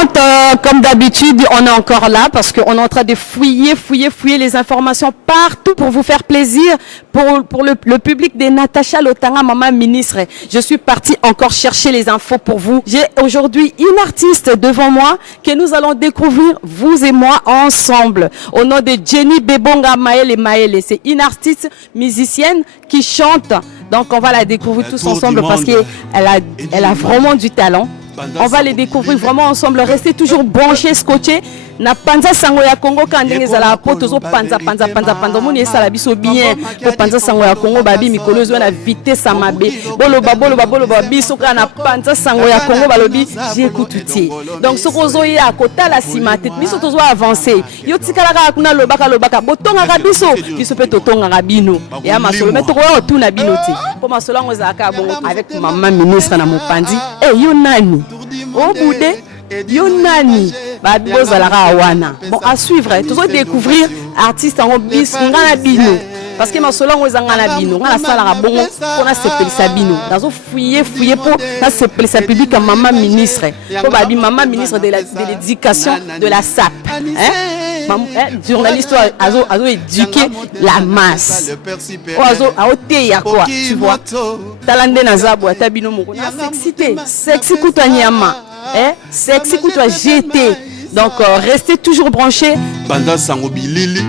chante, comme d'habitude, on est encore là parce qu'on est en train de fouiller les informations partout pour vous faire plaisir, pour le public de Natacha Lotanga, maman ministre. Je suis partie encore chercher les infos pour vous. J'ai aujourd'hui une artiste devant moi que nous allons découvrir, vous et moi, ensemble. Au nom de Jenny Bebonga Maele. C'est une artiste musicienne qui chante. Donc on va la découvrir tous ensemble parce qu'elle a vraiment du talent. On va les découvrir vraiment ensemble. Restez toujours branchés, scotchés. Na panza sango ya Congo quand ndenge la poto zo panza moni sala biso bien po panza sango ya Congo babi mikolo zo na vitesse amabe bolo ba biso ka na panza sango ya Congo balobi j'écoute tout. Donc soko zo ya kota la simate biso tozo avancer yo tikala ka kuna lobaka botonga ka biso pe totonga ka bino ya masolo meto ko tu na bino ti po masolo ngo za ka bongo avec maman ministre na mopandi yo nani o bude yo nani bon à suivre toujours découvrir artiste en bis ngana bino parce que ma solo ngana bino ngana sala bongo pona sepelisa bino dazo fouiller pour na sepelisa public maman ministre ko babi maman ministre de l'éducation de la SAP journaliste azo éduquer la masse azo teya quoi tu vois talande na zabo atabino moko na sexy kutanyama sexy kutwa GT. Donc restez toujours branchés. Banda sangobi lili.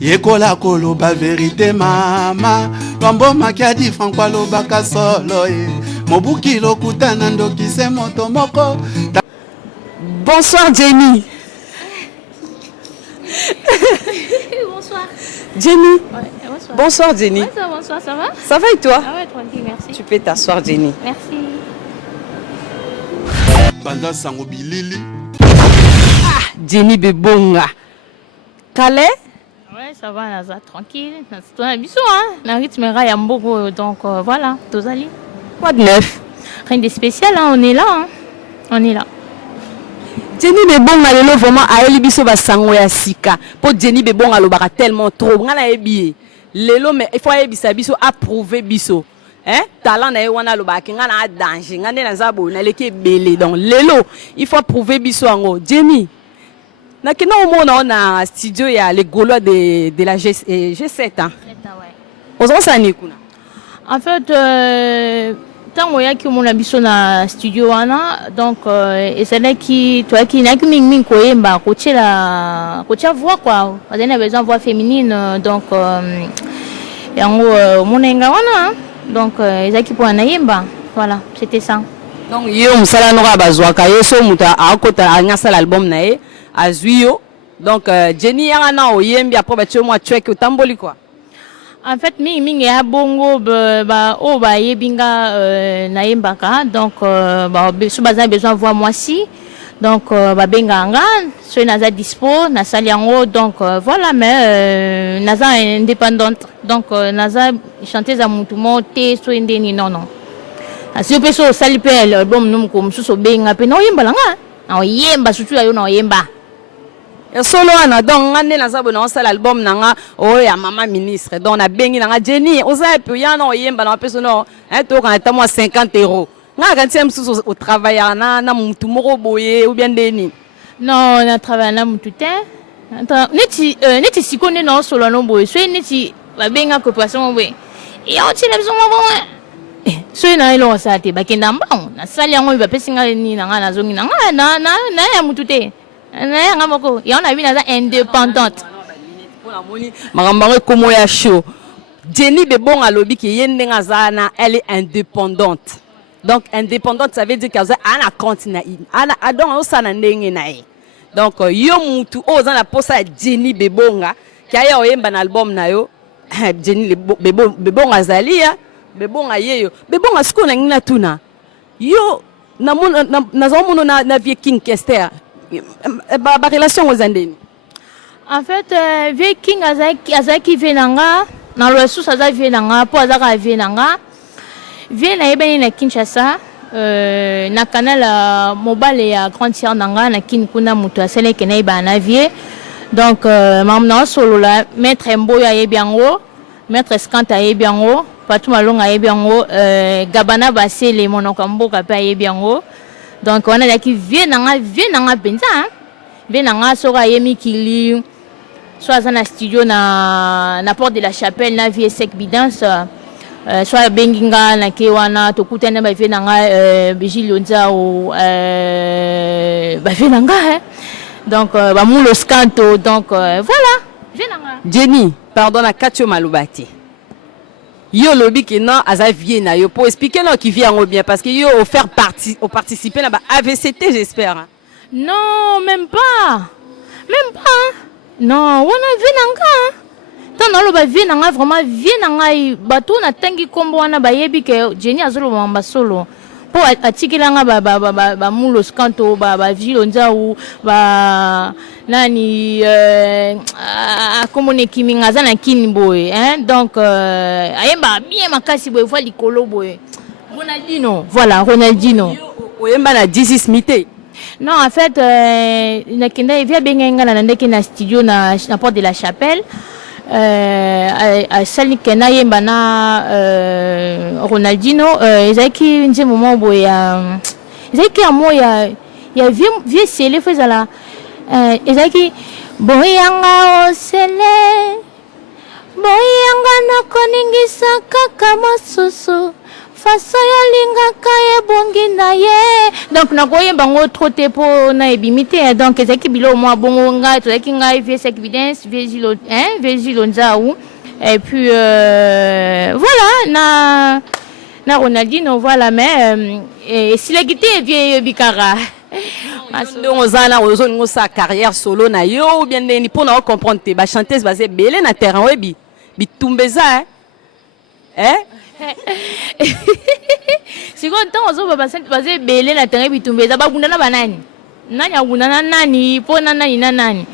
Yekola koloba vérité mama. Kambo makiadi frankwa lobaka solo e. Mobuki lokutana ndoki se moto moko. Bonsoir Jenny. Bonsoir. Jenny. Ouais, bonsoir. Bonsoir Jenny. Ouais, bonsoir, ça va? Ça va et toi? Ah ouais, tranquille, merci. Tu peux t'asseoir Jenny. Merci. Banda sangobi lili. Jenny Bebonga. Calais? Ouais, ça va, Naza, tranquille. C'est un bisou, hein? La rythme est mboko, donc voilà, Tozali. Quoi de neuf? Rien de spécial, hein? On est là, hein? On est là. Jenny Bebonga lelo vraiment aeli biso ba sango ya sika. Po Jenny Bebonga lo baka tellement trop. Ngana ebi. Lelo mais il faut ebisa biso approuver biso. Talent na wana lo baka ngana a danger. Ngane na zabo na leke belé. Donc lelo il faut approuver biso ngo. Jenny. Na kena omona na studio ya les Gaulois de la G7 hein. Ozon sani kuna. En fait tango yaki mona biso na studio wana donc et c'est là qui toi qui n'a que ming koyemba kocha voix quoi on a besoin de voix féminine donc yango monenga wana donc ezaki pour naimba voilà c'était ça donc yo musala no bazwa ka yeso muta akota anyasa l'album nae azuyo donc Jenny yana na oyembi après ba tshomwa tshweke utamboli quoi. En fait, mingi ya bongo ba yebinga na yembaka donc so baza besoin voir moi si donc ba benganga so naza dispo na sali yango donc voilà mais naza indépendante donc naza chanteuse à mutu monte so ndeni non asi pe so sali pe album num ko mususo benga pe no yemba langa na yemba sutu ayo na yemba solo ana donc ngane na sabo na sala album nanga ya maman ministre donc na bengi nanga Jenny oza pe yana oyemba na peso no to quand ta moi 50 €. Nga kanti msusu au travail na mutu moko boye ou bien deni. Non, na travail na mutu te. Neti sikone na solo no boye. So neti ba benga coopération boye. Et on tire besoin bon. So na ilo sa te ba kenda mbang. Na sali yango ba pesinga ni nanga na zongi nanga na ya mutu te. Na nga moko ya on a vu na indépendante. Makambango komo ya show. Jenny Bebonga lobi ki yende nga zana elle est indépendante. Donc indépendante ça veut dire qu'elle a un compte na ana donc ça na ndenge na e. Donc yo mutu oza na posa Jenny Bebonga ki aya oyemba na album na yo Jenny Bebonga zalia Bebonga yeyo Bebonga siko na ngina tuna yo na zomo na vie King Kester ba relation aux andeni. En fait vie King azaki venanga na lo sous azaki venanga po azaka venanga vient na yebani na Kinshasa na canal mobile ya Grand Sœur nanga na kin kuna mutu asele kenai ba na vie donc mamna solo la maître Mboya yebiango Maître Skant ayebi yango, Patou Malonga ayebi yango, Gabana Basele monoko mboka pe ayebi yango. Donc on a qui vient nanga penza, vient nanga soka yemi kili, soit dans studio na porte de la chapelle na vie sec bidance, soit benginga na kewana to kutana ba vient nanga Vigilonza ou ba vient nanga. Donc ba moulo scanto, donc voilà, vient nanga. Jenny, pardon à Katio Malubati. Yo lobby qui non aza vie na yo pour expliquer non qui vient bien parce que yo faire partie au participer là bas AVCT j'espère. Hein. Non, même pas. Non, on a vu nanga. Tant dans le ba vie nanga vraiment vie nanga bateau na tangi kombo wana ba yebi ke Jenny azolo mamba solo. Po atikila nga ba mulo skanto ba Vigilonza ou ba nani comme on est kiminga za na kini boy hein donc ayemba bien makasi boy voit likolo boy Ronaldinho voilà Ronaldinho oyemba na Dizzy Smith. Non en fait na kenda via benga na ndeke na studio na porte de la chapelle à sali kena yemba na Ronaldinho ezaki nje moment boy ezaki amo ya vie sele fezala ezaki boyanga osele boyanga nakoningisa kaka masusu faso yalingaka ebongi na ye donc nakoyemba ngo trop te po na ebimite donc ezaki bilo mwa bongo ngai tozaki ngai vie sec evidence Vigilonza ou et puis voilà na Ronaldinho voilà mais si la guitare vie bikara on zana ozo sa carrière solo na yo ou bien ni pour na comprendre te ba chanteuse basé belé na terrain webi bitumbeza hein si quand on ozo ba chanteuse basé belé na terrain bitumbeza ba bunda na banani nani abunda na nani po na nani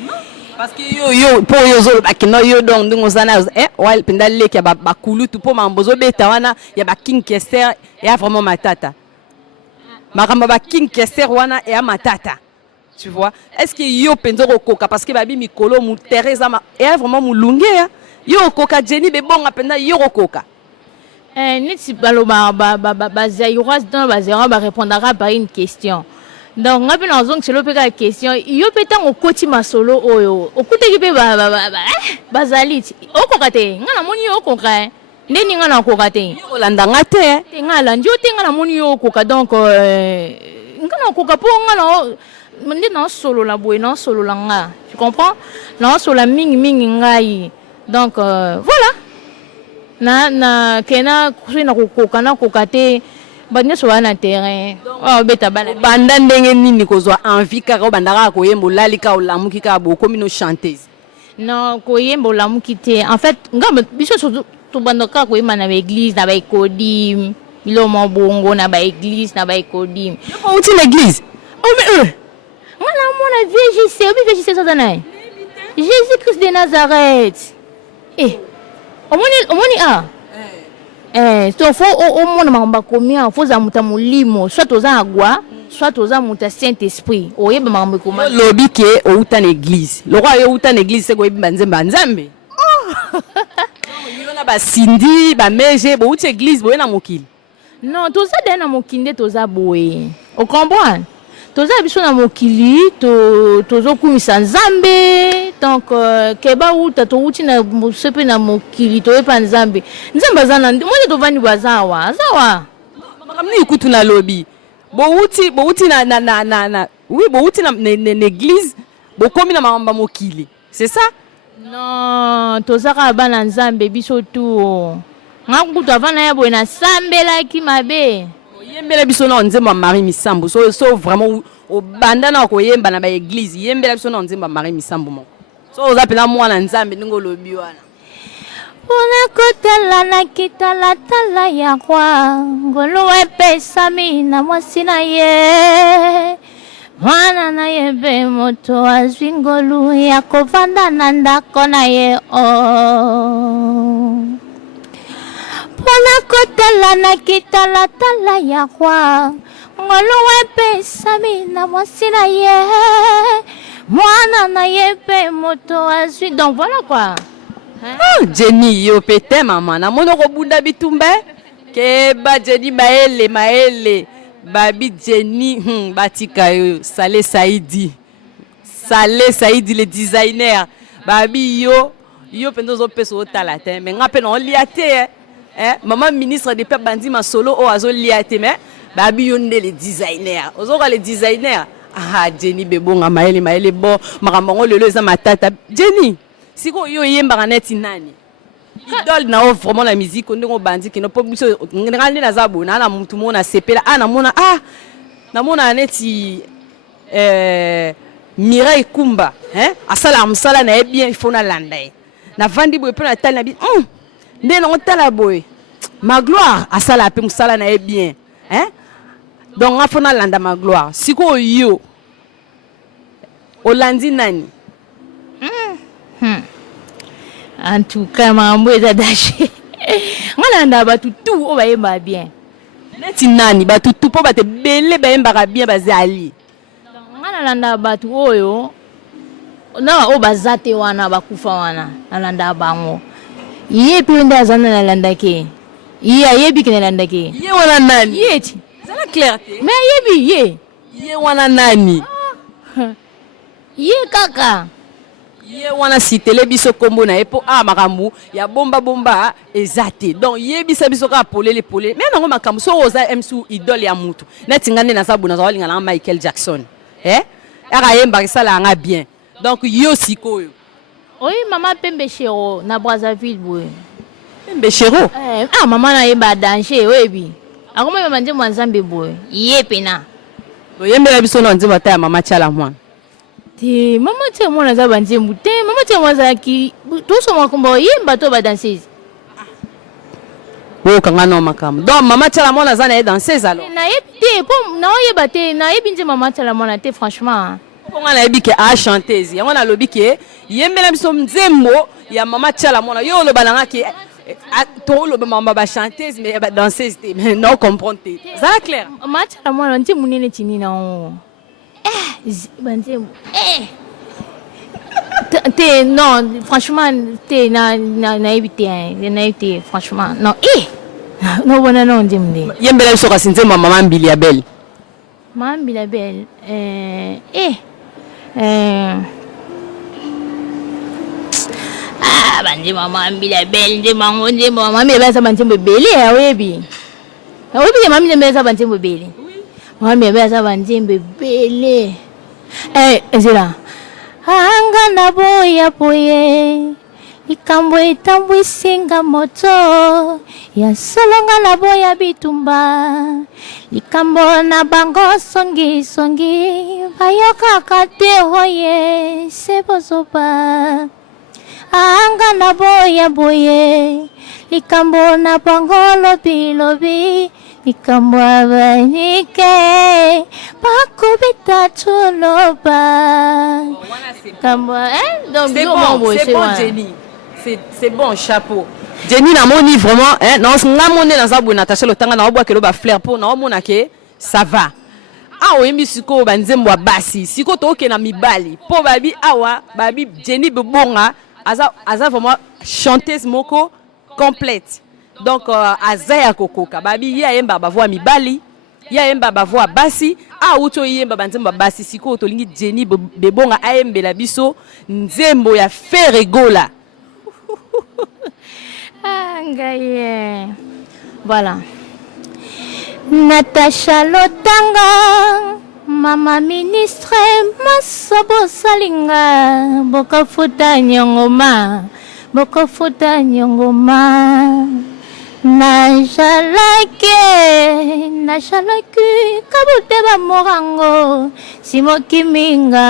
parce que yo po yo zo ba kino yo donc ndingo zana wal pendal leki ba kulu tu po mambozo beta wana ya ba king kester ya vraiment matata Maramba ba king kester wana et matata. Tu vois? Est-ce que yo penzo koka parce que babi mikolo mu Teresa et vraiment mu lunge yo koka Jenny be bonga penda yo koka. Niti baloba ba zairas dans ba zera ba répondra par une question. Donc ngapi na zong selo peka question yo peta ngokoti masolo oyo. Okute kipe ba zaliti. Okoka te ngana moni okoka. Ndeni nga na koka te olanda nga te ngala ndio te nga na moni yo koka donc nga na koka po nga na ndi na solo la boy na solo la nga tu comprends na solo la mingi ngai donc voilà na kena kusina koka na koka te banya so na terrain beta bana banda ndenge nini kozwa envie ka bandaka ko yembo lalika olamuki ka bo comme no chanteuse non ko yembo olamuki te en fait nga biso tout bandoka ko imana ba église na ba ikodim bilo mo bongo na ba église na ba ikodim o uti na église o mais ngala mona VJC ça dana Jésus Christ de Nazareth omoni to fo o mona mamba komia fo za muta mulimo soit oza agwa soit oza muta Saint Esprit o yeba mamba komia lobi ke o uta na église le roi yo uta na église se ko yeba nzembe ba sindi ba meje bo uti église boye na mokili non toza de na mokinde toza boye o comprendre toza biso na mokili tozo kumisa nzambe donc keba uta to uti na sepe na mokili to epa nzambe azana moni to vani bazawa azawa makamni kutu na lobi bo uti na oui bo uti na église bo komi na mamba mokili c'est ça. Non, tozaka bana nzambe biso tu. Ngakutu avana ya boye na sambela ki mabe. Yembela biso na nzemba Marie Misambo. So vraiment au bandana ko yemba na ba église, yembela biso na nzemba Marie Misambo mo. So ozapela mwana nzambe ndingo lobi wana. Pona kotala na kitala tala ya kwa ngolo epesa mina mwasina ye. Mwana na yebe moto azwingolu ya kovanda na ndako na ye Pona kotala na kitala tala ya kwa ngolo wepesa mina mwasina ye Mwana na yebe moto azwi donc voilà quoi Jenny yo pete mama na mono ko bunda bitumbe ke ba Jenny maele babi Jenny batika yo Saleh Saidi le designer babi yo pendo zo peso talate mais ngape non liate maman ministre de peuple bandi ma solo o azo liate mais babi yo nde le designer ozo ka le designer Jenny bebonga maele bo makambo lelo eza matata Jenny siko yo yemba neti nani idole na o vraiment la musique ndenge bandi ki no po biso ngandi na zabo na mutu mona sepela na mona neti Mireille Kumba asala msala na bien il faut na landa na vandi boy pe na tali na bi nde na tala boy Magloire asala pe msala na bien donc il faut na landa Magloire siko yo Olandi nani en tout cas mambo eza dashi ngana nda batu tout o bayemba bien neti nani batu tout po bate bele bayemba bien bazali ngana landa batu oyo na o bazate wana bakufa wana nalanda bango ye pe nda zana nalanda ke ye ayebi ke nalanda ke ye wana nani ye ti zala clarté mais ayebi ye wana nani ye kaka ye wana sitele biso kombo na epo makambu ya bomba ezate donc ye biso ka polele mais nango makambu so oza MSU idole ya mutu neti ngane na sabu na zalinga na Michael Jackson aka yemba sala nga bien donc yo sikoyo oyi mama Pembe Chero na Brazzaville boy Pembe Chero mama na yemba danger oyebi akoma mama nje mwanzambe boy ye pena yembe biso na nzima ta mama chala mwana mama te mwana za banzembu te mama te mwana ki to so makomba yemba to ba danseuse kanga no makam donc mama tala mwana za na danseuse alors na yebite po na yeba te na yebinje mama tala mwana te franchement nga na yebike chanteuse yango na lobi ke yembela biso nzembo ya mama tala mwana yo lo balanga ke to lo mama ba chanteuse mais ba danseuse te mais non comprendre te ça clair mama tala mwana nti munene chini na o banzembu non franchement te na évité franchement non non bona non ndimde yembela biso kasi nzembo mama mbili ya belle bandi mama mbili ya belle nde mama mbeza banzembo bele oyebi mama mbeza banzembo bele mama mbeza banzembo bele ezira anga na boye ikambo itambwisinga moto ya solonga na boya bitumba ikambo na bango songi bayokaka te hoye sebozoba anga na boye ikambo na bango lobi ikambo abanike bakubita tuloba ikambo c'est bon Jenny c'est bon chapeau Jenny na moni vraiment non nga moni na zabu Natacha Lotanga na obwa kelo ba fleur pour na mona ke ça va oyembi siko banzembo wa basi siko toke na mibali po babi Jenny bebonga aza vraiment chanteuse moko complète donc azaya kokoka babi ya yemba ba voix mibali ya yemba ba voix basi uto yemba banzembo basi siko tolingi Jenny bebonga ayembela biso nzembo ya Ferregola ngaye voilà Natacha Lotanga mama ministre masobo salinga bokafuta nyongoma najalaki kabute ba morango simokiminga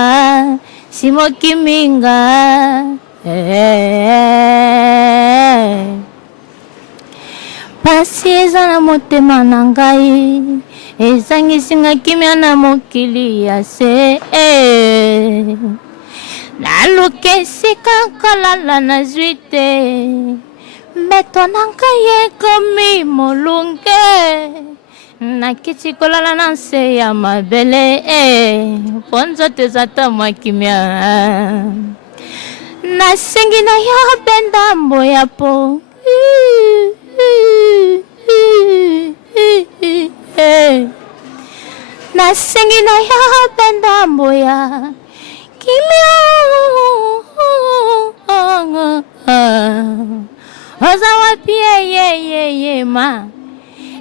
pasi eza na motema na ngai ezangisinga kimia na mokili ya se naluka esika kolala nazwi te mbeto na ngai ekomi molunge nakiti kolala na nse ya mabele mpo nzoto eza ta mwa kimia nasengi na yo benda mboya po nasengi na yo benda mboya kimio oza wapi ye ma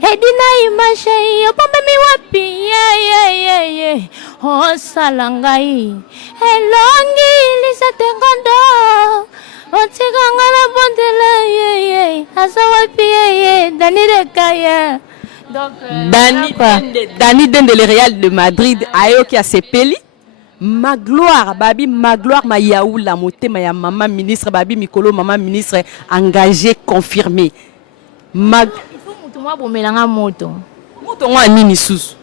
edina imashe yo pombe mi wapi ye osala ngai elongi lisatengondo otikanga na bondela ye aza wapi ye Dani Dekaya. Donc Dani Dende le Real de Madrid ayo qui a sepeli ma gloire ma yaoula motema ya maman ministre babi mikolo maman ministre engagé confirmé il faut mutu mwa bomelanga moto ngwa nini susu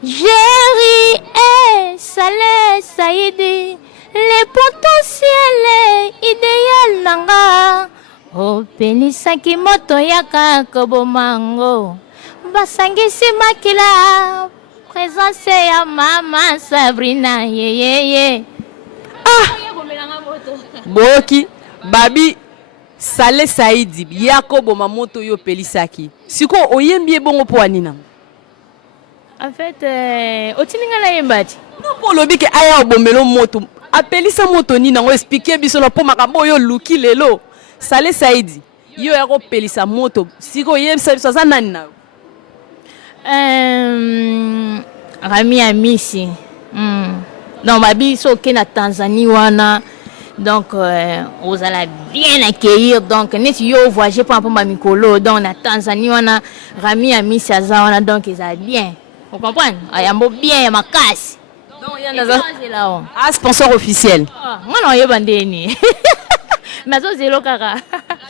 Jerry et Saleh Saïdi, les potentiels idéal nanga. O penisaki moto yaka kobomango. Basangisi makila. Présence ya mama Sabrina ye. Boki babi Saleh Saïdi Yakobo mamoto yo pelisaki. Siko oyembi bongo po anina. En fait, otininga na yembati. Non pour lobi ke aya bomelo moto. Apelisa moto ni nango expliquer biso na po makambo yo luki lelo. Saleh Saïdi yo yako pelisa moto. Siko yemsa biso za nani na. Rami Amisi. Donc babi so ke na Tanzanie wana. Donc vous allez bien accueillir donc neti yo voyager pour un peu mikolo donc na Tanzanie wana Rami Amisi azawana donc ils a bien. Vous comprenez? Ayambo bien ya makasi. Donc il y a un sponsor officiel. Moi non yebandeni. Nazo zelo kaka.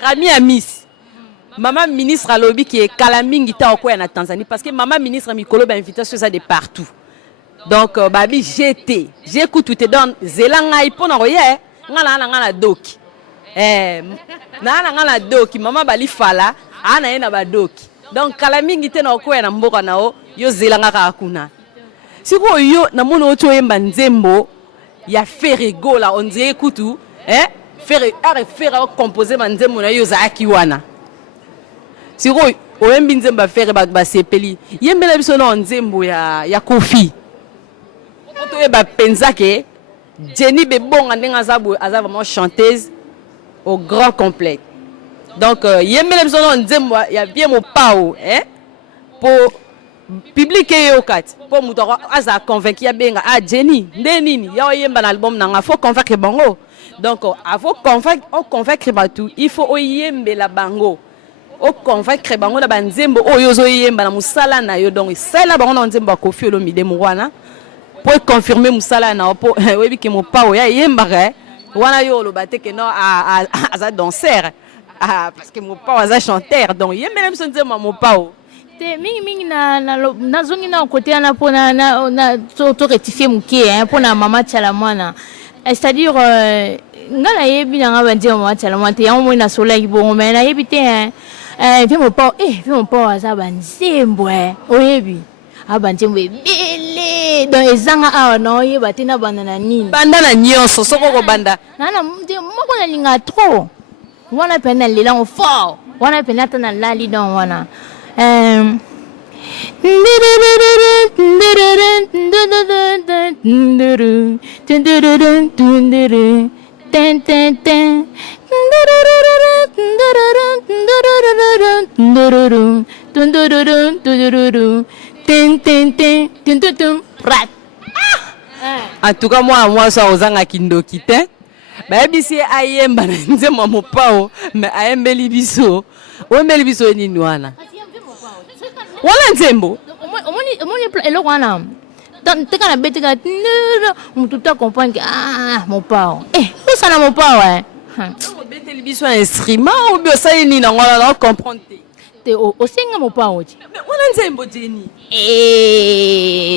Rami Amisi. Maman ministre alobi qui est kalamingi ta okoya na Tanzanie parce que maman ministre mikolo ba invitation ça de partout. Donc babi j'écoute tout te donne zelanga ipona roye ngala doki. Na doki mama bali fala ana yena ba doki. Donc kalamingi te na okoya na mboka nao yo zelanga ka kuna. Siko yo na mono oto yemba nzembo ya Ferrego la on dit écoute Ferre composer manzembo na yo zaaki wana. Siko oyembi nzemba Ferre ba sepeli. Yembela biso na nzembo ya Kofi. Oto yeba penzake Jenny Bebonga ndenga aza vraiment chanteuse au grand complet. Donc yembela biso na nzembo ya bien mo pao pour public yo kat pour muto aza convaincu ya benga Jenny ndenini ya yemba na album nanga faut convaincre bango. Donc faut convaincre batu il faut oyembela bango o convaincre bango na banzembo oyo zo yemba na musala na yo donc sala bango na nzembo Kofi Olomide mwana pour confirmer musala na po webi ke mo pao ya yemba wana yo lo bateke no aza danseur parce que mo pao aza chanteur donc yembela biso nzembo mo pao mingi na zongi na côté na pona na to rectifier mukie pona mama tchala mwana c'est-à-dire ngala yebi na ngabandi mama tchala mwana te yango na sola ibongo mais na yebi te viens mon pao aza banzembo oyebi abanzembo ebele donc ezanga awa na oyeba te na banda na nini banda na nyonso soko ko banda na moko na linga trop wana pena lelango fort wana pena tana lali don wana en tout cas moi ça ozanga kindoki te bayebisi ayemba na nzembo mo pao mais ayembeli biso oyembeli biso nini wana wala nzembo omoni eloko wana teka na betika mutu ta comprendre que mon pao osana mon pao beteli biso un instrument ou bien ça nini na ngala na comprendre te osenga mon pao mais wala nzembo Jenny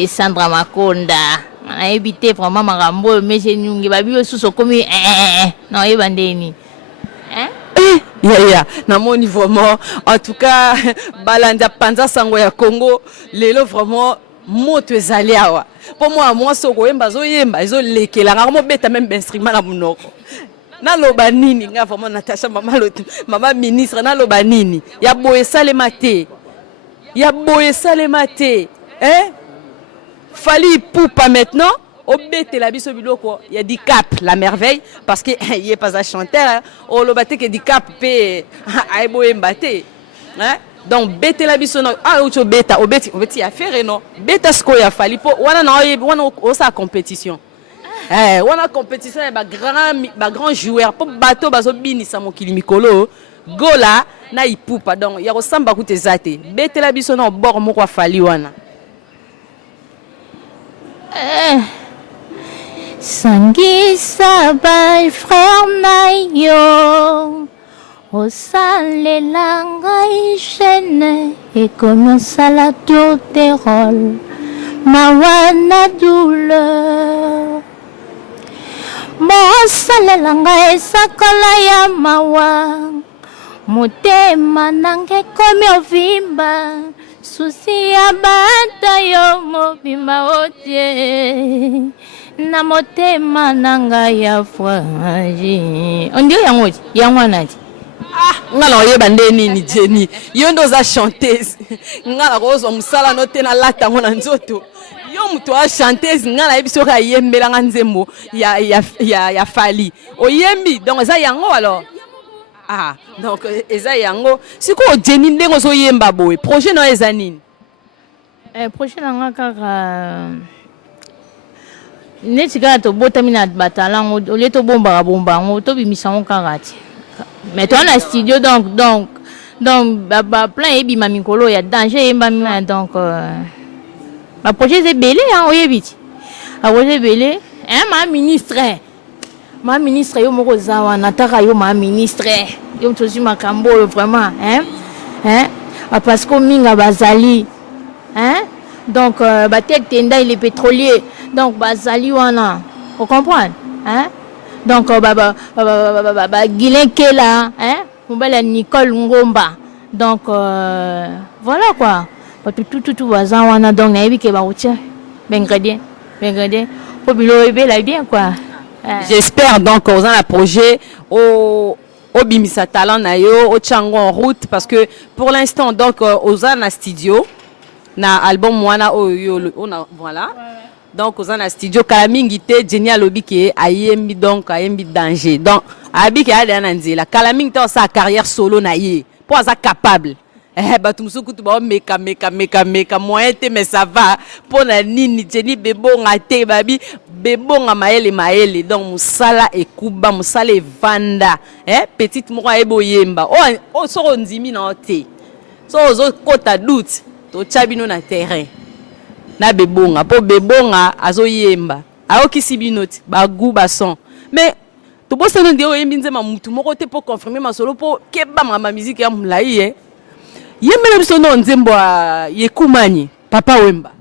Sandra Makonda nayebi te vraiment makambo mais je nyungi babi osusu komi na oyeba ndeni namoni vraiment en tout cas balanda panza sango ya Congo lelo vraiment moto ezali awa Pour moi soko yemba zo yemba zo lekela ngamo beta même instrument na munoko. Na loba nini nga vraiment Natacha mama ministre na loba nini ya boye salema te. Ya boye salema te. Hein? Fali poupa maintenant. Au bête la biso biloko il y a du cap la merveille parce que il est pas un chanteur au lobate que du cap pe ay boye mbate. Hein? Donc bête la biso no ah ocho beta obeti ya faire non beta sko ya fali po wana na wana osa compétition wana compétition ba grand joueur po bateau bazo binisa mokili mikolo gola na ipupa donc ya resamba ku tezate bête la biso no bord moko fali wana Sangisa by frère Nayo osalela ngai chaîne et commença la tour des rôles mawana douleur mosalela ngai sakola ya mawa motema nange komi ovimba susi ya bata yo mobimba otie na motema nanga ya fwaji ondio yango anaji ngala oyeba ndeni ni Jenny yo ndo za chanteuse ngala kozo musala no tena lata ngona nzoto yo muto a chanteuse ngala yebiso ka yembela nga nzembo ya fali oyembi donc za yango alors donc eza yango siko Jenny ndengo zo yemba boy projet no eza nini projet nanga kaka neti kaka tobotami na batalango olie tobombaka bombango tobimisango kaka ti mais toi na studio donc plein ebima mikolo ya danger yembami donc ma projet c'est belé oyebi ti projet belé ma ministre yo moko za wana taka yo ma ministre yo tozi makambo oyo vraiment parce que minga bazali donc batek tenda il est pétrolier donc bazali wana vous comprenez donc Guilin Kela Mbala Nicole Ngomba donc voilà quoi tout bazan wana donc na ke ba outia bengradien pour bilo ebe la bien quoi j'espère donc aux un projet au bimisa talent na yo au chango en route parce que pour l'instant donc aux un studio na album wana on a voilà donc aux un studio kala mingi te Jenny alobi ke ayembi donc ayembi danger donc abi ke ada na nzela kala mingi ta sa carrière solo na ye pour ça capable batu musuku tu ba meka moyen te mais ça va pour na nini Jenny bebonga te babi bebonga maele donc musala ekuba musala evanda petite moko ebo yemba o so nzimi na te so zo kota doute to chabino na terrain na bebonga po bebonga azo yemba aokisi binoti bagu bason mais to bosa no ndio yembi nzema mutu moko te po confirmer masolo po keba ma musique ya mulai yembele biso no nzembo yekumani papa wemba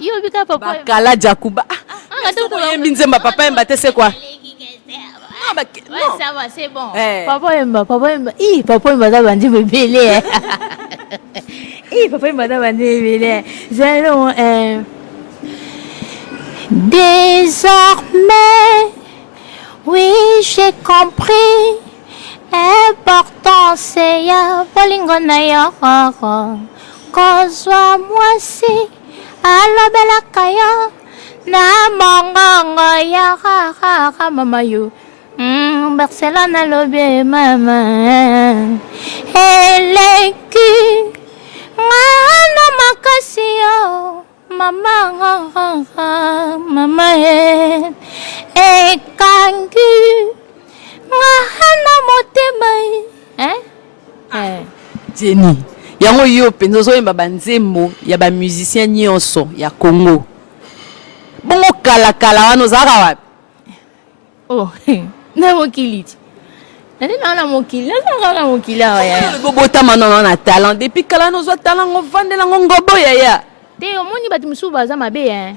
yo bika papa bakala jakuba to yembi nzemba papa wemba te c'est quoi ça va c'est bon papa wemba papa wemba za bandi bebele papa wemba za bandi bebele zero désormais oui j'ai compris important c'est ya bolingo na yo kozwa mwasi alobelaka yo na mongongo ya mama yo Barcelone alobi mama eleki ngana makasi yo mama ekangi ngana motema Jenny yango yo penzo zo yemba banzembo ya ba musicien nyonso ya Congo bongo kala wana zaka wapi na mokili na mokili ya bobota manana na talent depuis kala no zo talent ngo vandela ngo ngobo ya te omoni batu musu baza mabe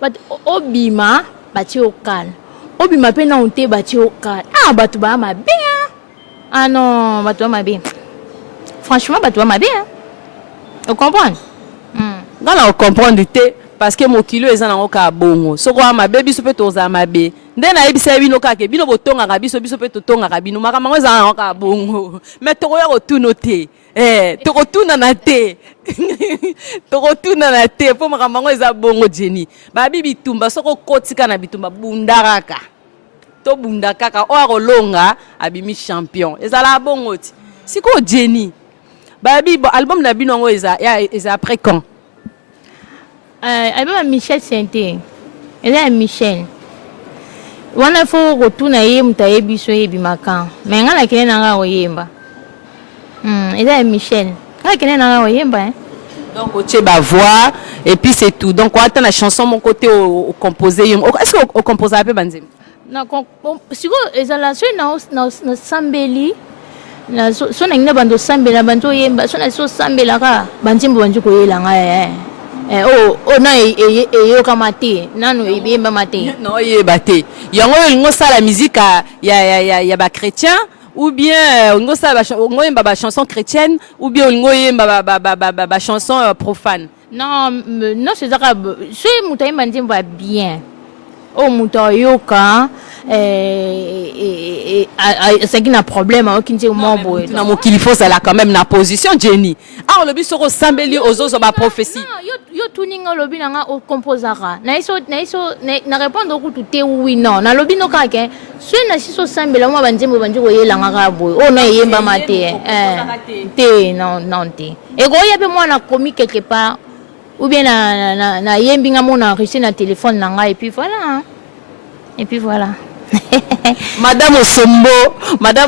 batu obima bati okala obima pe na onte bati okala batu ba mabe non batu ba mabe franchement batu ba mabe vous comprenez ngala comprendre te parce que mon kilo eza nango ka bongo soko mabe biso pe toza mabe nde na yebisa bino kake bino botongaka biso pe totongaka bino makambo eza nango ka bongo mais tokoya kotuno te tokotuna na te tokotuna na te po makambo eza bongo Jenny babi bitumba soko kotika na bitumba bundaraka to bunda kaka o akolonga abimi champion ezala bongo ti siko Jenny babi album na bino ngo eza après quand album Michel Sainté eza Michel wana fo kotuna ye mutaye biso ye bimaka mais ngala kene nanga oyemba eza Michel ngala kene nanga oyemba donc tu ba voix et puis c'est tout donc on attend la chanson mon côté au composer est-ce que au composer un peu banzim na siko ezala so na sambeli na so na ngina bando sambela bando yemba so na so sambela ka banzimbo banju ko yelanga na yoka mate nanu yemba mate non yeba te yango ngo sala musique ya ba chrétien ou bien ngo sala ngo yemba ba chanson chrétienne ou bien ngo yemba ba chanson profane non c'est ça so mutayemba nzimbo bien muto yoka c'est qui n'a problème qui dit membre na mokili faut ça là quand même na position Jenny on le biso ko sambeli aux autres ba prophétie yo tuninga lobi nanga o composera na iso na répondre ko tout oui non na lobi no ka ke so na siso sambela mo banzembo banji ko yelanga ka boy na yemba mate te non te e go yabe mo na commis quelque part ou bien na yembinga mo na enregistré na téléphone nanga et puis voilà Madame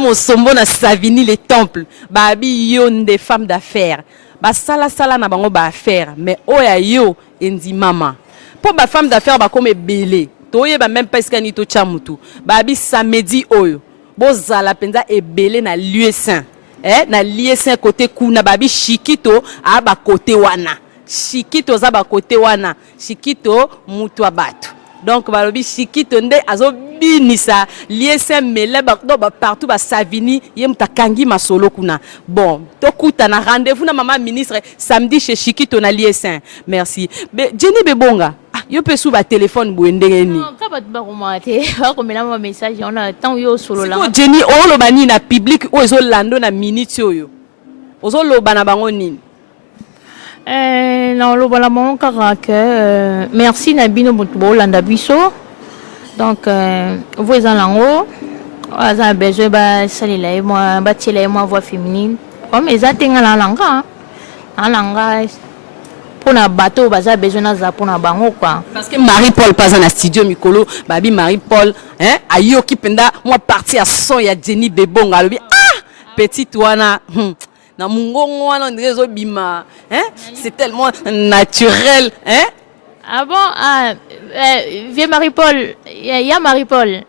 Osombo na Savini les temples babi yo des femmes d'affaires ba sala na bango ba affaire mais oya yo endi mama pour ba femme d'affaires ba comme belé toye ba même pas skani to chamutu babi samedi oyo bozala penza ebelé na lieu saint na lieu saint côté kuna babi shikito a ba côté wana shikito za ba côté wana shikito mutu abatu donc balobi shikito nde azo binisa lié saint mele ba partout ba Savini yemta kangi masolo kuna bon tokuta na rendez-vous na maman ministre samedi chez shikito na lié saint merci Jenny Bebonga yo pe sous ba téléphone boendengeni non ka ba ba komate ba komela ma message on a tant yo solo la Jenny o lo bani na public o zo lando na minute oyo ozo lo bana bango nini non le voilà mon caractère merci Nabino Boutbo landa biso donc vous êtes en lango avez besoin ba salila et moi batila et moi voix féminine comme ezatenga la langa pour na bateau baza besoin na za pour na bango quoi parce que Marie-Paul pas dans studio mikolo babi Marie-Paul ayo ki penda moi parti à son ya Jenny Bebonga lobi petite wana na mungongo wana ndezo bima c'est tellement naturel ah bon vieux Marie-Paul ya Marie-Paul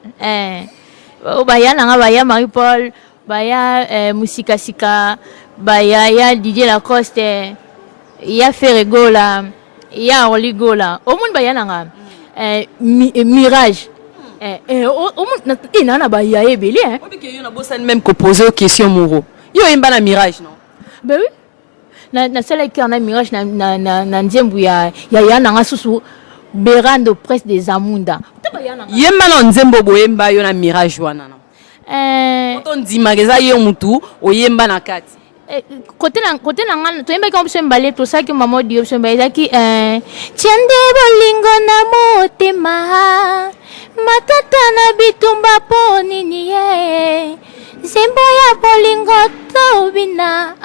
baya nanga baya Marie-Paul baya musika sika baya ya Didier Lacoste ya Ferregola ya Oligola au monde baya nanga Mirage au monde na baya ebele obi ke yo na bossa même ko poser aux questions moro yo imba na Mirage non ben oui na celle qui en a Mirage na nzembu ya nanga susu berando presse des amunda yemba na nzembo boyemba yo na Mirage wana non oto ndima keza yo mutu oyemba na kati côté na ngana to yemba ko option balé to ça que maman dit option balé qui tiende bolingo na motema matata na bitumba poni niye zembo ya bolingo to bina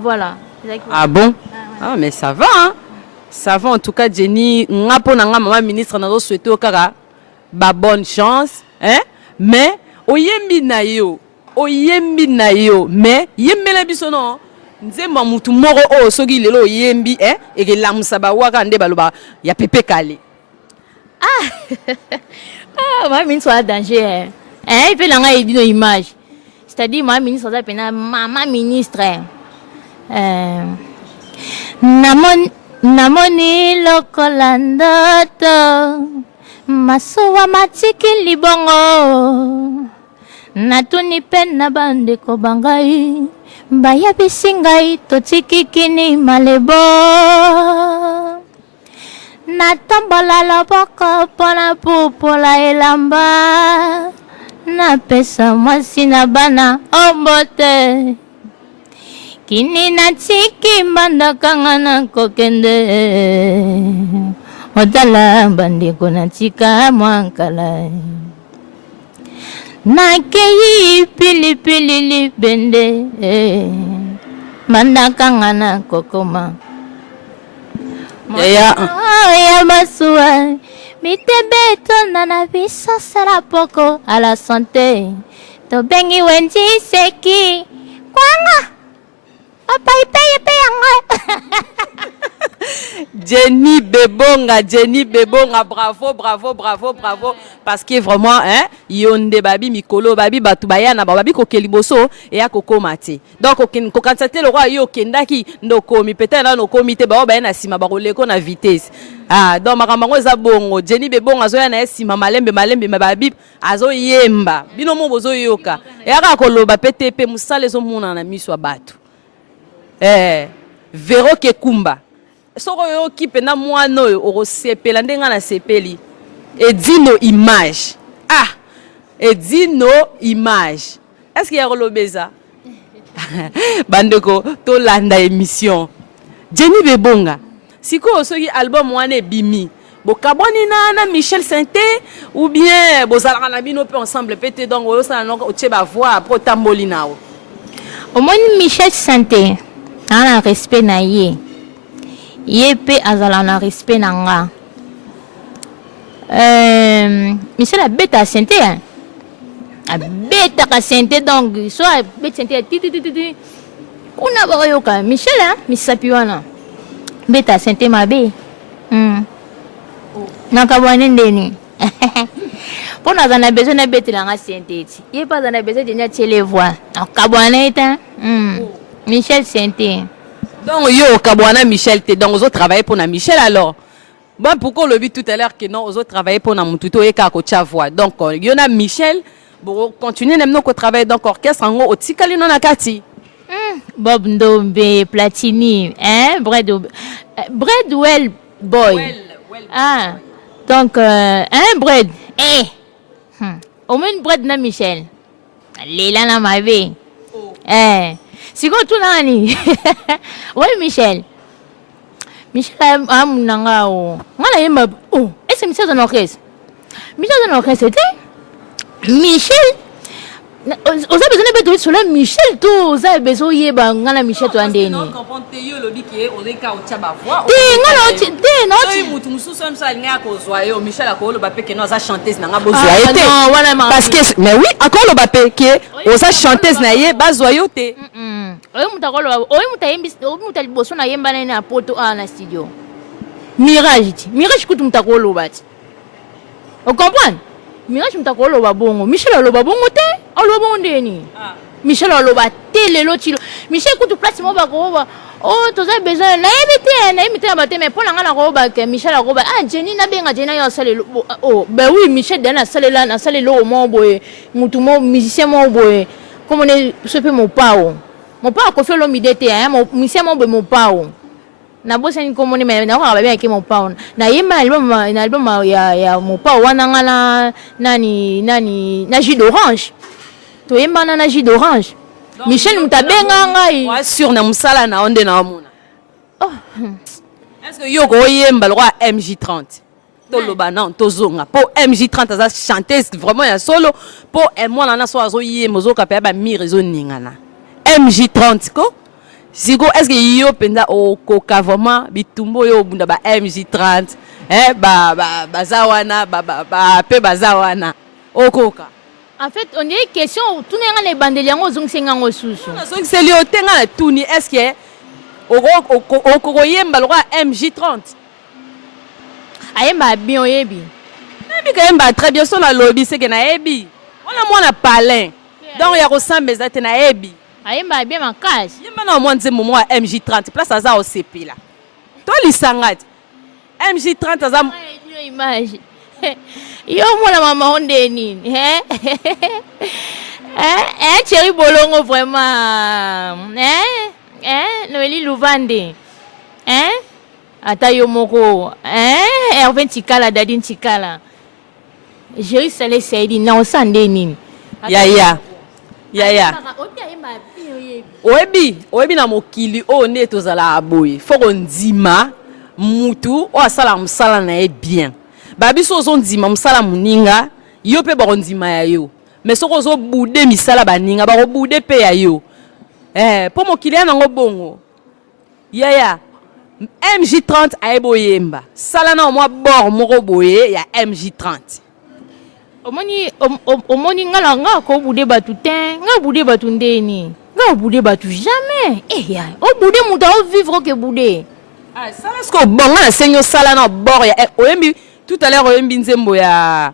voilà ah bon ah mais ça va en tout cas Jenny ngapo na nga maman ministre na zo souhaiter au kaka ba bonne chance mais oyembi na yo mais yembela biso no nzemba mutu moko o soki lelo oyembi et que lamusa ba waka nde baloba ya pepe kale maman ministre a danger et puis là nga ebino image c'est-à-dire maman ministre ça pena maman ministre namoni lokola ndoto masuwa matiki libongo natuni mpe na bandeko bangai bayebisi ngai totikikini malebo natombola loboko mpona pupola elamba napesa mwasi na bana ombote kini natiki mbandakanga na kokende otala bandeko natika mwankala nakei pilipili libende mbandakanga na kokoma ya masuwa mitebeto na biso sera poko à la santé tobengi wenji seki kwanga papa ipe yanga Jenny Bebonga, bravo, parce que vraiment, hein, yonde babi mikolo babi batubaya na babi kokeliboso et ya kokomati. Donc quand c'était le roi yo kendaki ndokomi peut-être na nokomi te ba na sima ba koleko na vitesse. Ah, donc makambo za bongo Jenny Bebonga zo ya na sima malembe babi azo yemba. Bino mo bozo yoka. Et aka koloba PTP musale zo muna na miswa batu. Vero Kekumba. Soko yo ki pena mwana oyo okosepela ndenga na sepeli edino image edino image est-ce qu'il y a rolobeza bandeko to landa émission Jenny Bebonga siko soki album wana ebimi bokaboni na Michel Sainté ou bien bozalaka na bino pe ensemble pete donc oyo sana no otie ba voix pro tamboli nawo au moins Michel Sainté ana respect na ye yepe azala na respect nanga Michel a beta santé hein a beta ka santé donc soit beta santé ti kuna ba yoka Michel hein misapi wana beta santé mabe nakabwana ndeni pona zana besoin na beta la santé ye pas zana besoin de nyati les voix nakabwana eta Michel Santé. Donc, yo, Kabwana Michel, donc, vous travaillez pour Michel alors. Bon, pourquoi on le dit tout à l'heure que non, vous travaillez pour Moututo et Kakocha voix. Donc, il y en a Michel, pour continuer, nous travailler donc orchestre en haut, au Tikali non akati. Bob Ndombe, Platini, hein, Breadwell Boy. Ah, donc, Bread. Au moins, Bread na Michel. Léla na ma vie. Si quand tu nani, oui Michel amunanga o, ngala yemba oh, est-ce que Michel dans l'orchestre? Michel dans l'orchestre c'était Michel. Oza besoin de beto sur Michel tout, oza besoin yeba ngala Michel to andeni. Non comprendre yo lobi ki ozeka otchaba voix. Non. Oui, mutu mususu amsa nga ko zoyo Michel akolo ba pe que non za chanteuse na nga bozoyo te. Parce que mais oui, encore le ba pe que oza chanteuse na ye ba zoyo te. Oyo muta liboso na yemba na poto na studio. Mirage kutu mutakolo bati. O comprendre? Mirage mutakolo ba bongo. Michel aloba bongo te, aloba bongo ndeni. Michel aloba te lelo tilo. Michel kutu place mo ba ko ba. Oh, toza besoin na yemite ba te mais pour nga na ko ba ke Michel akoba Jenny na benga Jenny yo sale oh ben oui Michel dana sale lo mo boye mutu mo musicien mo boye comme on est ce peu mon pao. Mon père a fait l'homme d'être mon monsieur mon pao na bossa ni comme on est mais na ko ba bien ke mon pao na yema album ya mon pao wana ngala nani na jus d'orange to yema na jus d'orange Michel mutabenga ngai wa sur na musala na onde na omuna est-ce que yo ko yemba le roi MJ30 to loba non to zonga pour MJ30 za chanteuse vraiment ya solo pour moi na so azo yemba zo ka pe ba mire zo ningana MJ30 ko Zigo est-ce que yo penda o koka vraiment bitumbo yo bunda ba MJ30 bazawana pe bazawana o koka. En fait, on est question tout n'est les bandeliango zong sengango susu. Donc c'est lui otenga na tuni est-ce que o koyemba le roi MJ30 ayemba bien yebi. Nabi kayemba très bien son na lobby c'est que na yebi. On a moi na palin. Donc ya ressemble za te na yebi. Ayemba bien ma case. Yemba na moi nzembo moi MJ30 place aza au CP là. Toi lisangati. MJ30 aza image. Yo mwana mama onde nini Thierry Bolongo, vraiment. Noélie Louvande. Atayo Moko. Hervé Tikala, Dadine Tikala. Jerry Salé Saïdi, non, Sandénine. Yaya. Oebi na mokili o ne tozala aboye. Foko ndima mutu o asala musala na e bien. Babi so zo ndima musala muninga, yo pe ba ndima ya yo. Mais soko zo bude misala baninga ba bude pe ya yo. Po mokili na ngo bongo. Yaya. MJ30 aeboyemba. Sala na mwa bor moko boye ya MJ30. Omoni ngala nga ko bude batu ten, nga bude batu ndeni. Nga bude batu jamais. O bude muta o vivre que bude. Ça est-ce que bon na senyo sala na bor ya oyembi tout à l'heure oyembi nzembo ya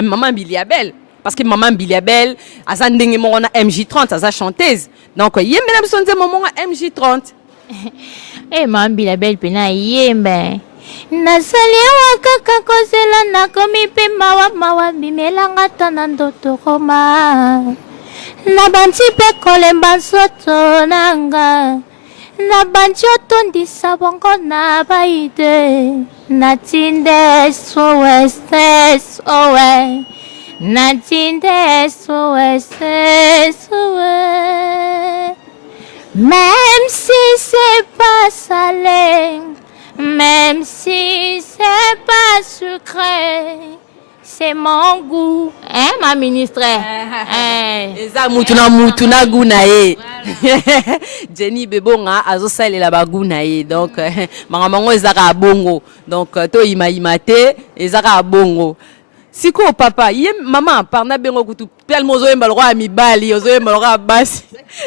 maman Biliabel parce que maman Biliabel aza ndenge mo na MJ30 aza chanteuse. Donc yembe na biso nzembo mo MJ30. Maman Biliabel pena yembe. Nasali wakaka kozela nakomi pe mawa bimelanga tana ndoto koma na banti pe kolemba soto nanga na banti otondisa bongo na baide na tinde sowe na tinde sowe même si c'est pas salé. Même si c'est pas sucré, c'est mon goût. Ma ministre? Eza mutu na guna ye. Jenny Bebonga azo sale la baguna ye. Donc mango ezaka bongo. Donc to imate ezaka bongo. Siko papa, ye maman parna bengo kutu pel mozo yemba roi mibali, ozo yemba roi basi.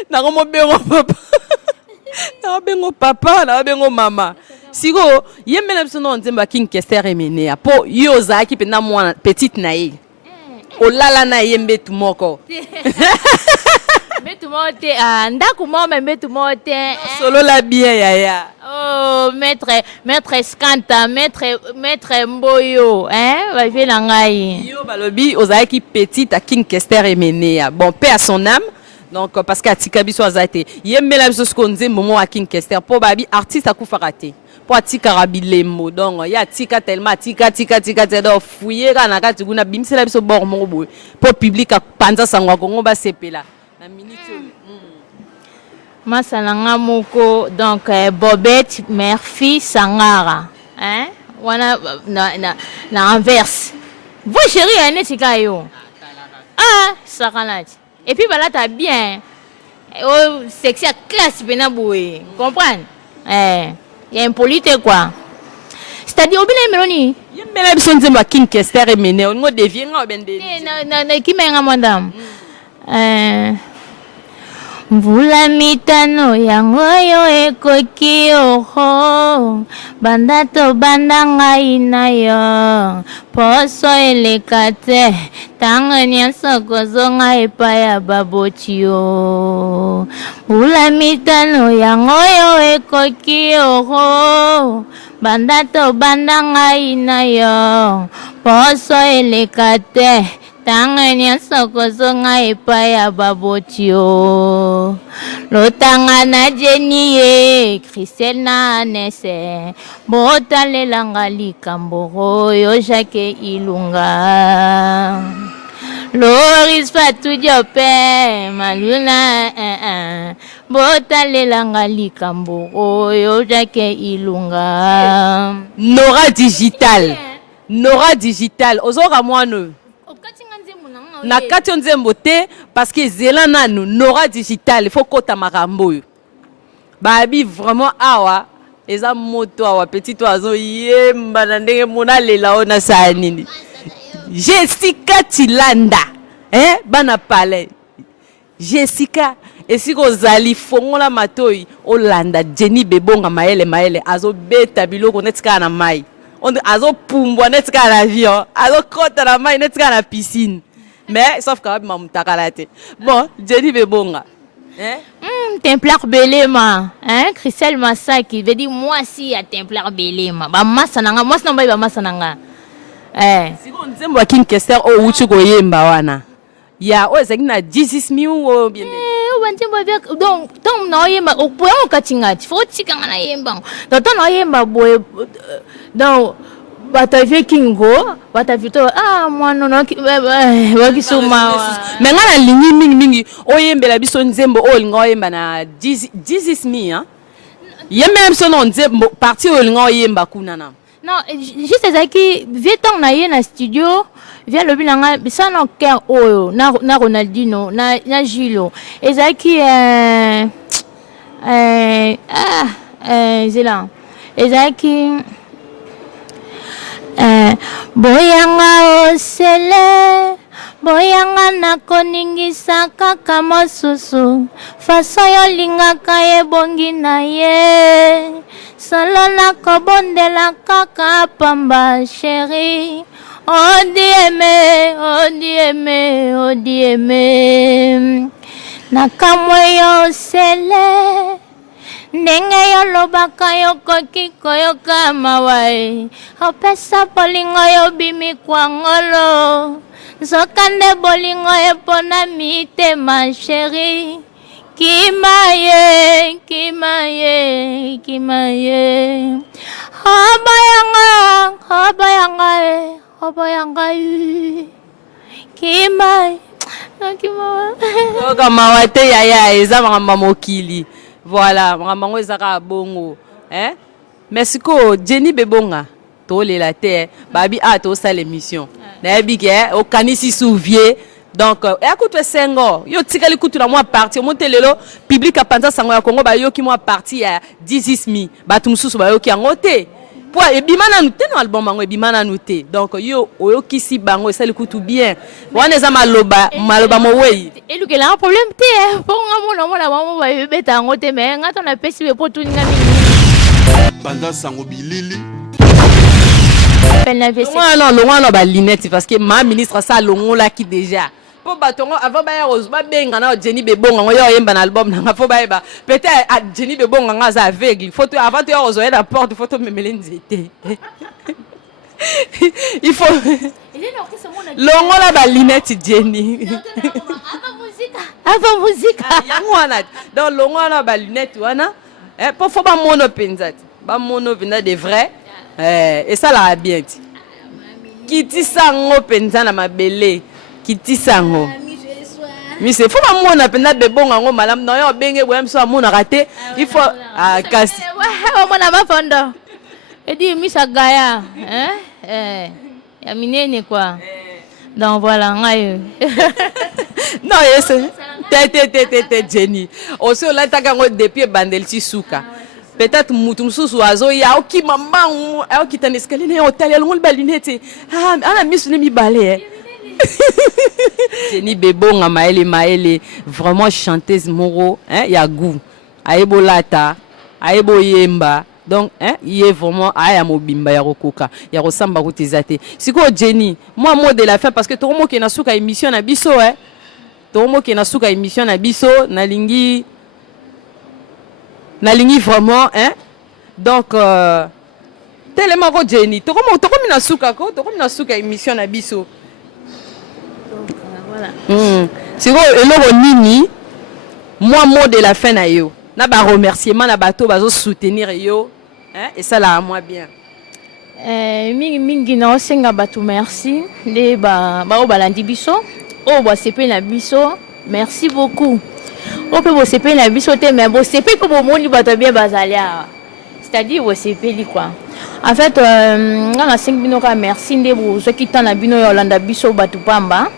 Na ngomo bengo papa. Na bengo papa, na bengo mama. Siko yembe biso no nzemba King Kester emene po yo zaki pe na mwana petite na ye. Olala na yembe tumoko. Betu mote ndaku mo betu mote. Solo la bien yaya. Oh maître Skanta, maître Mboyo, va faire la ngai. Yo balobi ozaki petite à King Kester emene. Bon paix à son âme. Donc parce que Tika biso azate yembe la biso skonze momo à King Kester po babi artiste akufakate. Po tika rabilembo donc ya tika tellement tika do fouiller kana kati kuna bimsela biso bor mo boy po public a panza sangwa kongo ba sepela na minute masalanga moko donc Bobette Murphy Sangara wana na inverse vous chérie ane tika yo sakanati et puis voilà t'as bien oh sexy à classe pena boy comprendre il y a impolite quoi. C'est-à-dire obile meloni. Yembela biso nzemba King Kester emene ngo devie nga obende. Na kimenga madame. Mvula mitano yango yo ekoki oho banda to banda ngai na yo poso eleka te ntango nyonso kozonga epai ya baboti yo mvula mitano yango yo ekoki oho banda to banda ngai na yo poso eleka te tanga nyonso kozonga epai ya baboti yo lotanga na Jenny ye Christelle na Anese botalelanga likambo oyo Jacques Ilunga Loris Fatou Diopé Maluna botalelanga likambo oyo Jacques Ilunga Nora Digital ozora mwana na kati nzembo te parce que zela nanu Nora Digital il faut kota makambo yo babi vraiment awa eza moto awa petit oiseau yemba na ndenge mona lela ona sa nini Jessica Tilanda bana pale Jessica esiko zali fongola matoi olanda Jenny Bebonga maele azo beta biloko netika na mai azo pumbwa netika na avion azo kota na mai netika na piscine. Mais sauf quand même takalate. Bon, Jenny Bebonga. Templar Belema, Christelle Massaki, veut dire moi si à Templar Belema. Ba masananga, moi ba masananga. Si on nzembo King Kester o uchi ko yemba wana. ya o ezaki na 18 mi ou bien donc tant na yemba o point o katingati faut tikanga na yemba donc tant na yemba boy donc batavier kingo batavier to mwana no wakisuma mais ngana lingi mingi oyembela biso nzembo o linga oyemba na 18 mi hein yemba même son nzembo parti o linga oyemba kuna na non juste ezaki vieux temps na ye na studio via le bilanga bisana cœur oyo na Ronaldinho na Gilo ezaki zela ezaki boyanga osele boyanga nakoningisa kaka mosusu faso yolingaka ebongi na ye solo nakobondela kaka pamba chéri odieme nakamwe yosele ndenge yolobaka yokoki koyoka mawa opesa bolingo yobimi kwangolo nzokande bolingo epona mitema chéri kimaye obayanga kimaye donc mawate yaya eza mama mokili voilà mamango ezaka bongo hein merci ko Jenny Bebonga to lela te babi to sala émission na bige o kanisi souvier donc écoute sengo yo tikali kutu na moi parti monte lelo public a panza sango ya Congo ba yo ki moi parti ya 16000 batu mususu ba yo ki angote po ebimana nous te no album bango ebimana nous te donc yo oyo kisi bango esali kutu bien wana eza maloba mo wei eluke la problème te po ngamo mama ba beta ngote mais ngato na pesi be po tuninga mingi panza sango bilili non ba linette parce que ma ministre ça longola qui déjà po batongo avant ba rose ba benga na Jenny Bebonga ngo yo yemba na album na fo ba eba peut-être Jenny Bebonga nga za aveugle photo avant te rose ya la porte photo memele nzete il faut longola ba linette Jenny avant musique yango wana donc longola ba linette wana po fo ba mono penzati ba mono vina de vrai et ça la bien kiti sango penza na mabele kiti sango mi se faut pas mona penda Bebonga ngo malam no yo benge bo mso amona raté il faut kasi mona ba fondo et dit mi sagaya ya minene quoi donc voilà ngayo non yes te Jenny aussi on l'a takango depuis bandel tisuka peut-être mutu mususu azo ya oki mambangu oki tanescali ne hotel ya ngol balinete ana misu ne mi balé Jenny Bebonga maele vraiment chanteuse moro hein ya goût ayebo lata ayebo yemba donc hein il est vraiment aya mobimba ya rokoka ya rosamba kutizate siko Jenny moi mot de la fin parce que tomo ke na suka émission na biso hein tomo ke na suka émission na biso na lingi vraiment hein donc tellement ko Jenny to comme na suka ko to comme na suka émission na biso voilà c'est quoi eloko nini moi mot de la fin na yo na ba remerciement na bato bazo soutenir yo hein et ça là à moi bien mingi na osenga bato merci de ba balandi biso o ba sepe na biso merci beaucoup on peut bosser la biso te mais bosser comme au monde bato bien bazalia c'est-à-dire bosser li quoi en fait on a 5 bino ka merci ndebo ceux qui tant na bino yolanda biso bato pamba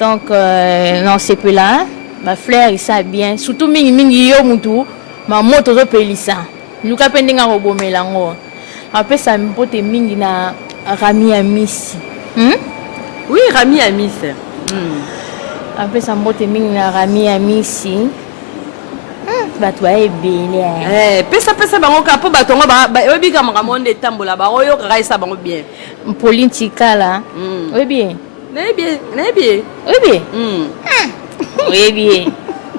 donc non c'est peu là ma fleur il ça bien surtout mingi yo mutu ma moto zo pelisa luka pendinga robomela ngo après ça mpote mingi na Rami Amisi oui Rami Amisi après ça mbote mingi na Rami Amisi bato ba ebele pesa bango kapo bato ngo ba obika mamonde tambola ba oyo kaisa bango bien Pauline Tikala oui bien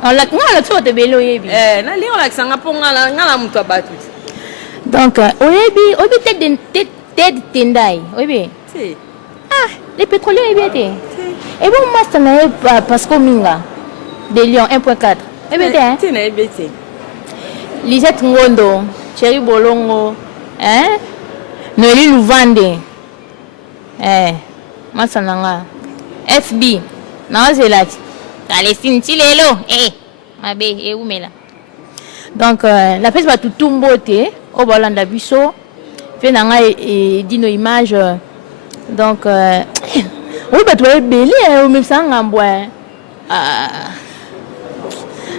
on la ngala to te belo yebi na li on la sanga po ngala muto batu donc oyebi tête tendai oui bien les pétroliers bien Et bon, moi, ça n'est pas parce qu'on minga. De Lyon 1.4. Eh bien, Lisette Ngondo, Thierry Bolongo, hein? Noélie Louvande. Moi, ça n'a FB. Non, c'est là. Palestine, Tilelo. Ma bé, où mais là? Donc, la presse va tout tomber au Bolanda Bisso. Fait nanga et dit nos images. Donc, oui, bah, tu es belle, ou même ça, on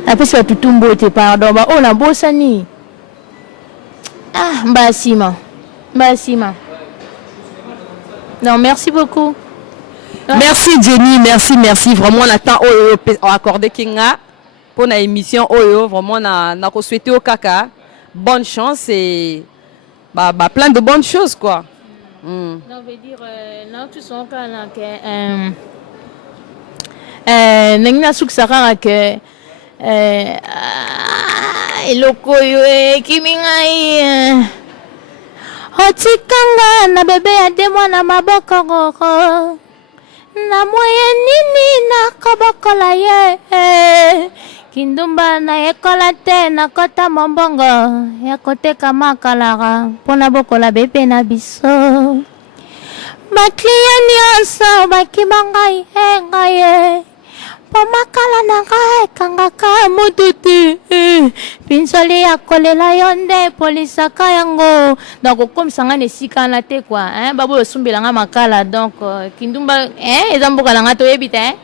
la presse va tout tomber, pardon. Bah, oh, la bossani. Ah, Bassima. Non, merci beaucoup. Merci Jenny, merci. Vraiment, on attend accordé Kinga pour la émission. Vraiment, on a souhaité au Kaka. Bonne chance et plein de bonnes choses, quoi. Donc, je veux dire, non, tout son cas, là, que. N'engna suksara que. Eloko yo, kimingai. Otikanga na bebe ya demo na maboko koko. Na moye nini na kobokola ye. Kindumba na ekola te na kota mombongo ya koteka makalara pona bokola bebe na biso bakliya nyonso bakibanga ngai pomakala na ngai kangaka mututu pinsoli ya kolela yo nde polisaka yango donc okomisanga na esika na te kwa baboyo osumbelanga makala donc kindumba eza mboka na ngai toyebi te.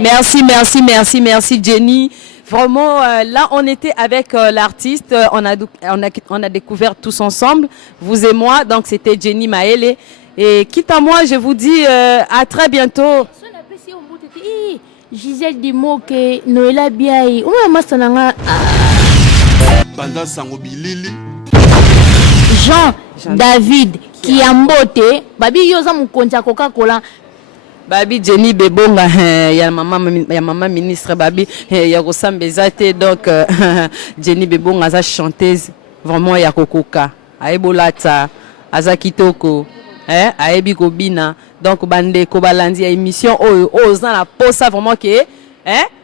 Merci Jenny. Vraiment, là on était avec l'artiste, on a découvert tous ensemble, vous et moi, donc c'était Jenny Maele. Et quitte à moi, je vous dis à très bientôt. Gisèle Dimoke, Noëlla Biaï, Jean David Kiambote, Babi Yosa Mukonja Coca-Cola. Babi Jenny Bebonga, ya maman ministre Babi, ya Rosambezate, donc Jenny Bebonga, sa chanteuse, vraiment ya Kokoka, Aebolata, Azakitoko, Aebi Kobina, donc Bande Kobalandi, émission, Ozan la posa vraiment que,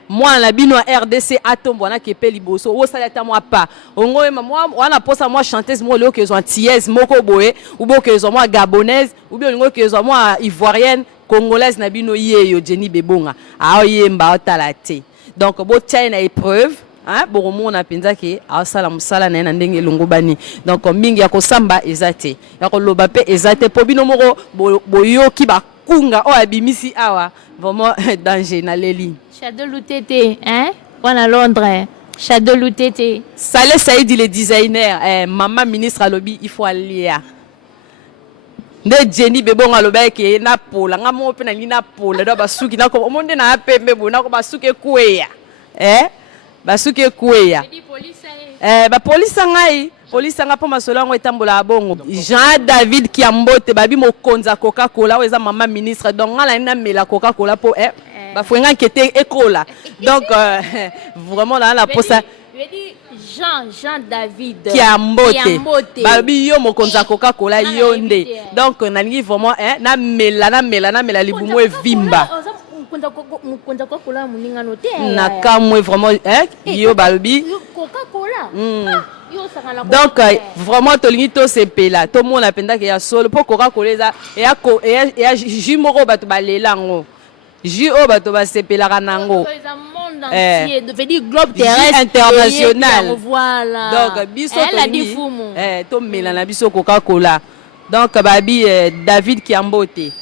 moi la bino RDC atom wana ke pe liboso o salata moi pas ongo moi wana posa moi chanteuse moi le que zo antillaise moko boye ou bo que zo moi gabonaise ou bien ngo que zo moi ivoirienne congolaise na bino yeyo Jenny Bebonga a yemba otalate donc bo tient épreuve bon mo na penza ke a sala musala na ndenge longo bani donc mingi ya kosamba ezate ya koloba pe ezate po bino moko boyoki ba kunga o abimisi awa vraiment danger na leli. Shadow Loutete, on à Londres. Shadow Loutete. Saleh Saïdi, le designer, maman ministre à lobby, il faut aller. Ne Jenny Bebonga loba ke na pola, nga mo pe na ni na pola, do basuki na ko monde na pembe bo na ko basuke kueya. Basuke kueya. Ba police ngai. Police nga po masolo ngo etambola bongo. Jean David Kiambote babi mo konza Coca-Cola, eza maman ministre donc nga na mela Coca-Cola po Bafouenga qui était école. Donc, vraiment, dans la poste. Je dis Jean David Kiambote. Babi yo mo konza Coca-Cola yonde. Donc, on a dit vraiment, na mela libumo e vimba. Na kamwe vraiment, yo babi. Coca-Cola. Donc, vraiment, tolingi to sepela. Tout le monde a penda que ya solo. Pour Coca-Cola, et ya jimoro batu balélango. J.O. bato ba sepelaka nango. Globe terrestre international. Voilà. Donc biso to melana biso Coca-Cola. Donc babi David Kiambote.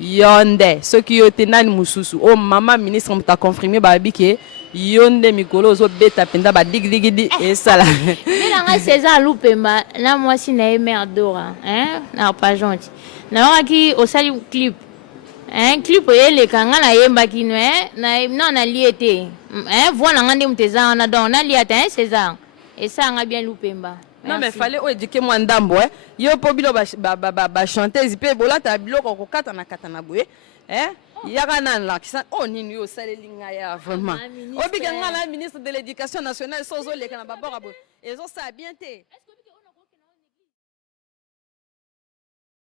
Yonde ceux qui yote nani mususu. Oh maman ministre m'a confirmé babi que yonde mikolo zo beta penda ba digdigidi et ça là. Mais là César Loupemba, là moi si na merdora, na pas gentil. Na qui au sali clip. Un clip les kanga na yemba kinwe na non na liete voilà ngande mteza na don na liate César et ça nga bien Loupemba. Non mais fallait éduquer moi ndambo yo po bilo ba chanteuse pe bolata biloko ko kata na boye yaka nan la kisa nini yo saleli nga ya vraiment obiga nga la ministre de l'éducation nationale sozo le kana babora bo ezo ça bien té.